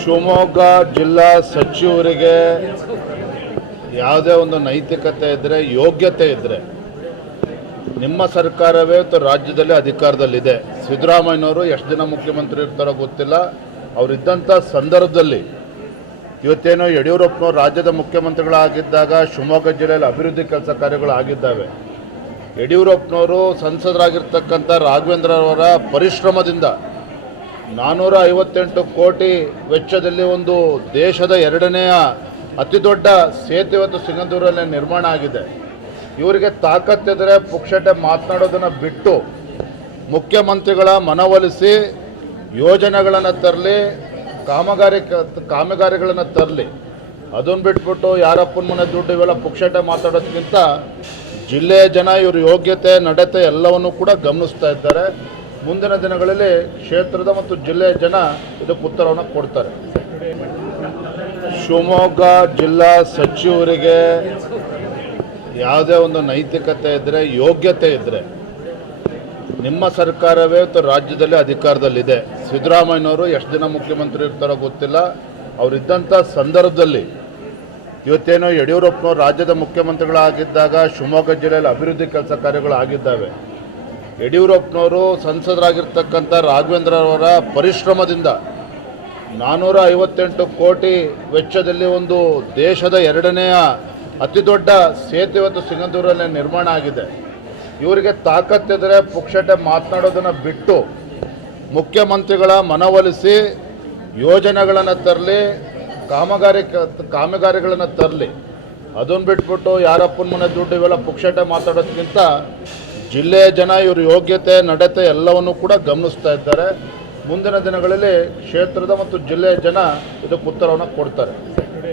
ಶಿವಮೊಗ್ಗ ಜಿಲ್ಲಾ ಸಚಿವರಿಗೆ ಯಾವುದೇ ಒಂದು ನೈತಿಕತೆ ಇದ್ದರೆ ಯೋಗ್ಯತೆ ಇದ್ದರೆ ನಿಮ್ಮ ಸರ್ಕಾರವೇ ಅಥವಾ ರಾಜ್ಯದಲ್ಲಿ ಅಧಿಕಾರದಲ್ಲಿದೆ. ಸಿದ್ದರಾಮಯ್ಯನವರು ಎಷ್ಟು ಜನ ಮುಖ್ಯಮಂತ್ರಿ ಇರ್ತಾರೋ ಗೊತ್ತಿಲ್ಲ. ಅವರಿದ್ದಂಥ ಸಂದರ್ಭದಲ್ಲಿ ಇವತ್ತೇನೋ ಯಡಿಯೂರಪ್ಪನವರು ರಾಜ್ಯದ ಮುಖ್ಯಮಂತ್ರಿಗಳಾಗಿದ್ದಾಗ, ಶಿವಮೊಗ್ಗ ಜಿಲ್ಲೆಯಲ್ಲಿ ಅಭಿವೃದ್ಧಿ ಕೆಲಸ ಕಾರ್ಯಗಳು ಆಗಿದ್ದಾವೆ ಯಡಿಯೂರಪ್ಪನವರು ಸಂಸದರಾಗಿರ್ತಕ್ಕಂಥ ರಾಘವೇಂದ್ರ ಅವರ ಪರಿಶ್ರಮದಿಂದ ನಾನ್ನೂರ ಐವತ್ತೆಂಟು ಕೋಟಿ ವೆಚ್ಚದಲ್ಲಿ ಒಂದು ದೇಶದ ಎರಡನೆಯ ಅತಿ ದೊಡ್ಡ ಸೇತುವೆ ಇವತ್ತು ಸಿಂಗದೂರಲ್ಲಿ ನಿರ್ಮಾಣ ಆಗಿದೆ. ಇವರಿಗೆ ತಾಕತ್ತಿದ್ರೆ ಪುಕ್ಷಟೆ ಮಾತನಾಡೋದನ್ನು ಬಿಟ್ಟು ಮುಖ್ಯಮಂತ್ರಿಗಳ ಮನವೊಲಿಸಿ ಯೋಜನೆಗಳನ್ನು ತರಲಿ, ಕಾಮಗಾರಿ ಕಾಮಗಾರಿಗಳನ್ನು ತರಲಿ. ಅದನ್ನು ಬಿಟ್ಬಿಟ್ಟು ಯಾರಪ್ಪನ ಮನೆ ದುಡ್ಡು ಇವೆಲ್ಲ ಪುಕ್ಷಟೆ ಮಾತಾಡೋದಕ್ಕಿಂತ ಜಿಲ್ಲೆಯ ಜನ ಇವ್ರ ಯೋಗ್ಯತೆ, ನಡತೆ ಎಲ್ಲವನ್ನು ಕೂಡ ಗಮನಿಸ್ತಾ ಇದ್ದಾರೆ. ಮುಂದಿನ ದಿನಗಳಲ್ಲಿ ಕ್ಷೇತ್ರದ ಮತ್ತು ಜಿಲ್ಲೆಯ ಜನ ಇದಕ್ಕೆ ಉತ್ತರವನ್ನು ಕೊಡ್ತಾರೆ. ಶಿವಮೊಗ್ಗ ಜಿಲ್ಲಾ ಸಚಿವರಿಗೆ ಯಾವುದೇ ಒಂದು ನೈತಿಕತೆ ಇದ್ದರೆ ಯೋಗ್ಯತೆ ಇದ್ದರೆ ನಿಮ್ಮ ಸರ್ಕಾರವೇ ರಾಜ್ಯದಲ್ಲಿ ಅಧಿಕಾರದಲ್ಲಿದೆ. ಸಿದ್ದರಾಮಯ್ಯನವರು ಎಷ್ಟು ದಿನ ಮುಖ್ಯಮಂತ್ರಿ ಇರ್ತಾರೋ ಗೊತ್ತಿಲ್ಲ. ಅವರಿದ್ದಂಥ ಸಂದರ್ಭದಲ್ಲಿ ಇವತ್ತೇನೋ ಯಡಿಯೂರಪ್ಪನವರು ರಾಜ್ಯದ ಮುಖ್ಯಮಂತ್ರಿಗಳಾಗಿದ್ದಾಗ, ಶಿವಮೊಗ್ಗ ಜಿಲ್ಲೆಯಲ್ಲಿ ಅಭಿವೃದ್ಧಿ ಕೆಲಸ ಕಾರ್ಯಗಳು ಆಗಿದ್ದಾವೆ ಯಡಿಯೂರಪ್ಪನವರು ಸಂಸದರಾಗಿರ್ತಕ್ಕಂಥ ರಾಘವೇಂದ್ರ ಅವರ ಪರಿಶ್ರಮದಿಂದ ನಾನ್ನೂರ ಐವತ್ತೆಂಟು ಕೋಟಿ ವೆಚ್ಚದಲ್ಲಿ ಒಂದು ದೇಶದ ಎರಡನೆಯ ಅತಿ ದೊಡ್ಡ ಸೇತುವೆ ಮತ್ತು ಸಿಂಗದೂರಲ್ಲಿ ನಿರ್ಮಾಣ ಆಗಿದೆ. ಇವರಿಗೆ ತಾಕತ್ತಿದ್ರೆ ಪುಕ್ಷಟೆ ಮಾತನಾಡೋದನ್ನು ಬಿಟ್ಟು ಮುಖ್ಯಮಂತ್ರಿಗಳ ಮನವೊಲಿಸಿ ಯೋಜನೆಗಳನ್ನು ತರಲಿ, ಕಾಮಗಾರಿ ಕಾಮಗಾರಿಗಳನ್ನು ತರಲಿ. ಅದನ್ನು ಬಿಟ್ಬಿಟ್ಟು ಯಾರಪ್ಪನ ಮನೆ ದುಡ್ಡು ಇವೆಲ್ಲ ಪುಕ್ಷಟೆ ಮಾತಾಡೋದಕ್ಕಿಂತ ಜಿಲ್ಲೆಯ ಜನ ಇವರು ಯೋಗ್ಯತೆ, ನಡತೆ ಎಲ್ಲವನ್ನು ಕೂಡ ಗಮನಿಸ್ತಾ ಇದ್ದಾರೆ. ಮುಂದಿನ ದಿನಗಳಲ್ಲಿ ಕ್ಷೇತ್ರದ ಮತ್ತು ಜಿಲ್ಲೆಯ ಜನ ಇದಕ್ಕೆ ಉತ್ತರವನ್ನು ಕೊಡ್ತಾರೆ.